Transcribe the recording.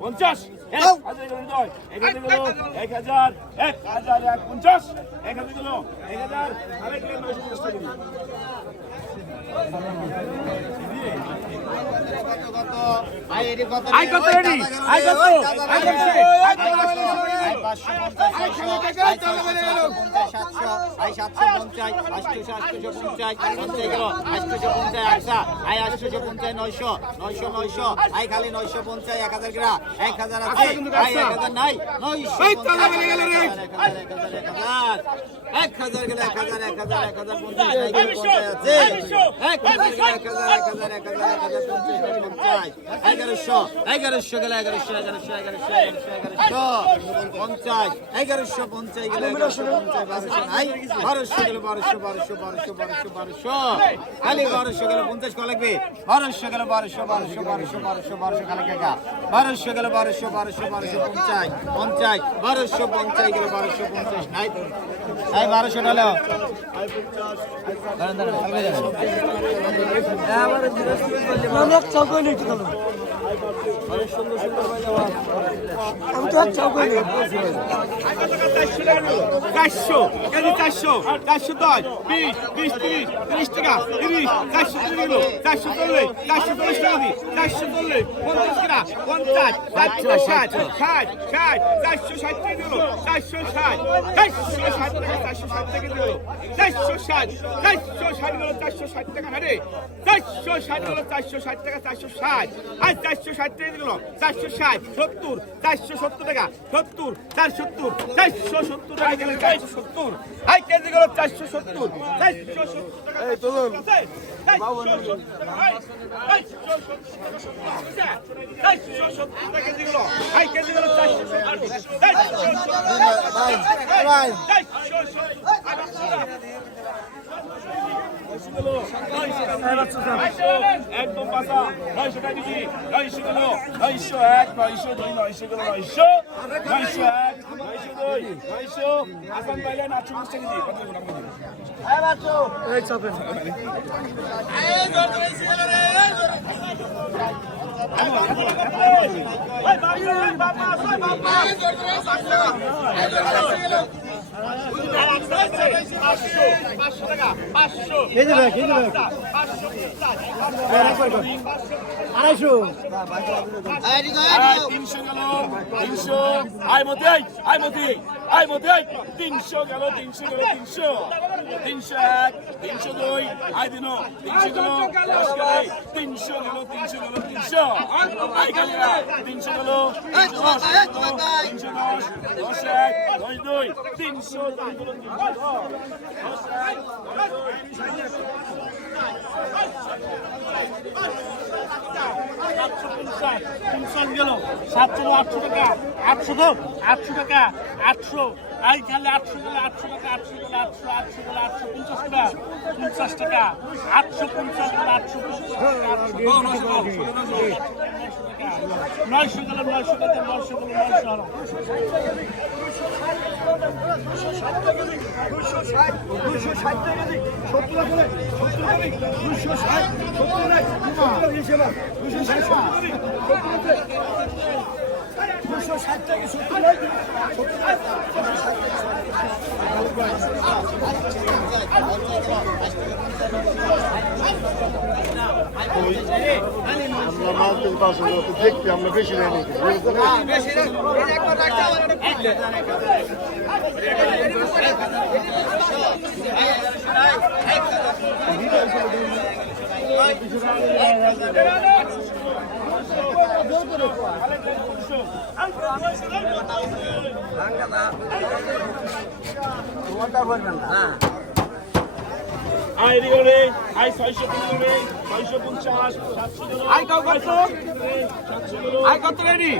পঞ্চাশ। এক হাজার গেল হৃদয়, এক হাজার গেল, এক হাজার এক হাজার এক পঞ্চাশ এক হাজার গেল এক হাজার আরেক গেল নয়শো পঞ্চাশ আই কত রেডি আই কত আই কত আই কত আই খালি নয়শো পঞ্চাশ এক হাজার গ্রা এক হাজার আছে এক হাজার গেল। এক হাজার গেলে এক হাজার এক হাজার পঞ্চাশ এক হাজার এক হাজার এক হাজার এক হাজার এক হাজার পঞ্চাশ এগারোশো এগারোশো গেলে এগারোশো এগারোশো এগারোশো এগারোশো পঞ্চাশ এগারোশো পঞ্চাশ গেলে এগারোশো পঞ্চাশ বারোশো নাই বারোশো গেলে বারোশো বারোশো বারোশো বারোশো বারোশো খালি বারোশো গেলে পঞ্চাশ ক লাগবে বারোশো গেলে বারোশো বারোশো বারোশো বারোশো বারোশো খালি কাকা বারোশো গেলে বারোশো বারোশো বারোশো পঞ্চাশ পঞ্চাশ বারোশো পঞ্চাশ গেলে বারোশো পঞ্চাশ নাই এই বারোশো ডালো দাঁড়ান দাঁড়ান আমি তো চারশো কেজি চারশো চারশো দশ বিশ বিশ তিরিশ তিরিশ টাকা তিরিশ চারশো তিরিশ চারশো চল্লিশ চারশো চল্লিশ টাকা দি চারশো চল্লিশ পঞ্চাশ টাকা পঞ্চাশ চারশো ষাট ষাট ষাট চারশো ষাট টাকা দিল চারশো ষাট চারশো ষাট টাকা চারশো ষাট টাকা দিল চারশো ষাট চারশো ষাট গেল চারশো ষাট টাকা না রে? চারশো ষাট গেল চারশো ষাট টাকা চারশো ষাট আর চারশো ষাট টাকা দিল চারশো ষাট সত্তর চারশো সত্তর টাকা সত্তর চার সত্তর চারশো সত্তর টাকা গেলে চারশো সত্তর আই কেজি গেল চারশো সত্তর চারশো সত্তর টাকা এই চারশো সত্তর টাকা কেজি গেল আই কেজি গেল চারশো সত্তর একদম পাতা নয়শো টাকা দিবি নয়শো গেল নয়শো এক নয়শো দুই নয়শো গেল নয়শো নয়শো এক নয়শো দুই নয়শো। আসাম পাইলে না চল্লিশ টাকা দিবি কত টাকা দিবি এই যে এই যে আড়াইশো তিনশো গেল তিনশো আয় মতে আয় মতে আয় মতে তিনশো গেল তিনশো গেল তিনশো তিনশো এক তিনশো দুই আয় দিন তিনশো গেল দশ গেলে তিনশো গেল তিনশো গেল তিনশো আয় গেলে তিনশো গেল তিনশো দশ দশ এক দশ দুই তিনশো গেল সাতশো আটশো টাকা আটশো তো আটশো টাকা আটশো আই খালি আটশো গেলে আটশো টাকা আটশো আটশো আটশো আটশো পঞ্চাশ টাকা পঞ্চাশ টাকা আটশো পঞ্চাশ গেলে আটশো নয়শো গেলে নয়শো টাকা নয়শো গেলে নয়শো আরও আমরা বেশি নেই নাকি আয় রিগলে আয় ছয়শো পনেরো ছয়শো পঞ্চাশ সাতশো আয় কত রেডি